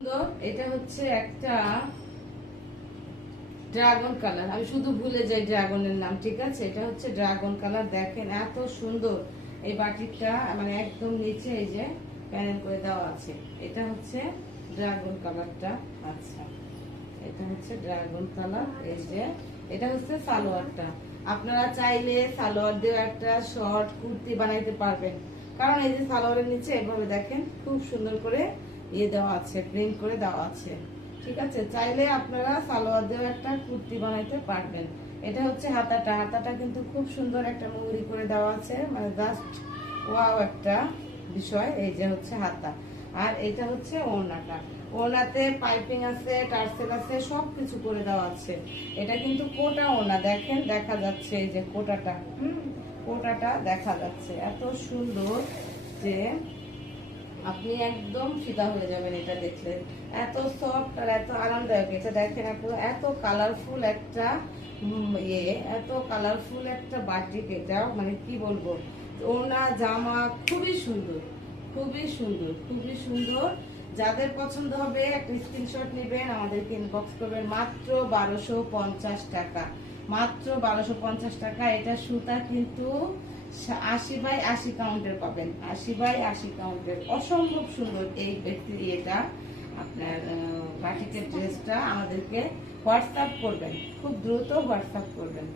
সুন্দর। এটা হচ্ছে একটা ড্রাগন কালার। আমি শুধু ভুলে যাই ড্রাগনের নাম। ঠিক আছে, এটা হচ্ছে ড্রাগন কালার। দেখেন এত সুন্দর এই বাটিকটা, মানে একদম নিচে এই যে প্যানেল করে দেওয়া আছে। এটা হচ্ছে ড্রাগন কালারটা। আচ্ছা, এটা হচ্ছে ড্রাগন কালার। এই যে এটা হচ্ছে সালোয়ারটা। আপনারা চাইলে সালোয়ার দিয়ে একটা শর্ট কুর্তি বানাইতে পারবেন, কারণ এই যে সালোয়ারের নিচে এভাবে দেখেন খুব সুন্দর করে ইয়ে দেওয়া আছে, প্রিন্ট করে দেওয়া আছে। ঠিক আছে, চাইলে আপনারা সালোয়ার দিয়ে একটা কুর্তি বানাইতে পারবেন। এটা হচ্ছে হাতাটা। হাতাটা কিন্তু খুব সুন্দর একটা মুহুরি করে দেওয়া আছে, মানে জাস্ট ওয়াও একটা বিষয়। এই যে হচ্ছে হাতা, আর এটা হচ্ছে ওড়নাটা। ওড়নাতে পাইপিং আছে, টার্সেল আছে, সবকিছু করে দেওয়া আছে। এটা কিন্তু কোটা ওড়না, দেখেন দেখা যাচ্ছে এই যে কোটাটা, কোটাটা দেখা যাচ্ছে এত সুন্দর যে আপনি একদম ফিদা হয়ে যাবেন এটা দেখলে। এত সফট আর এত আরামদায়ক। এটা দেখেন আপনারা, এত কালারফুল একটা এত কালারফুল একটা বাটিক। এটা মানে কি বলবো, ওড়না জামা খুবই সুন্দর, খুবই সুন্দর, খুবই সুন্দর। যাদের পছন্দ হবে একটা স্ক্রিনশট নেবেন, আমাদেরকে ইনবক্স করবেন। মাত্র 1250 টাকা, মাত্র 1250 টাকা। এটা সুতা কিন্তু 80/80 কাউন্টের পাবেন, 80/80 কাউন্টের। অসম্ভব সুন্দর এই এটা আপনার বাটিকের ড্রেসটা। আমাদেরকে হোয়াটসঅ্যাপ করবেন, খুব দ্রুত হোয়াটসঅ্যাপ করবেন।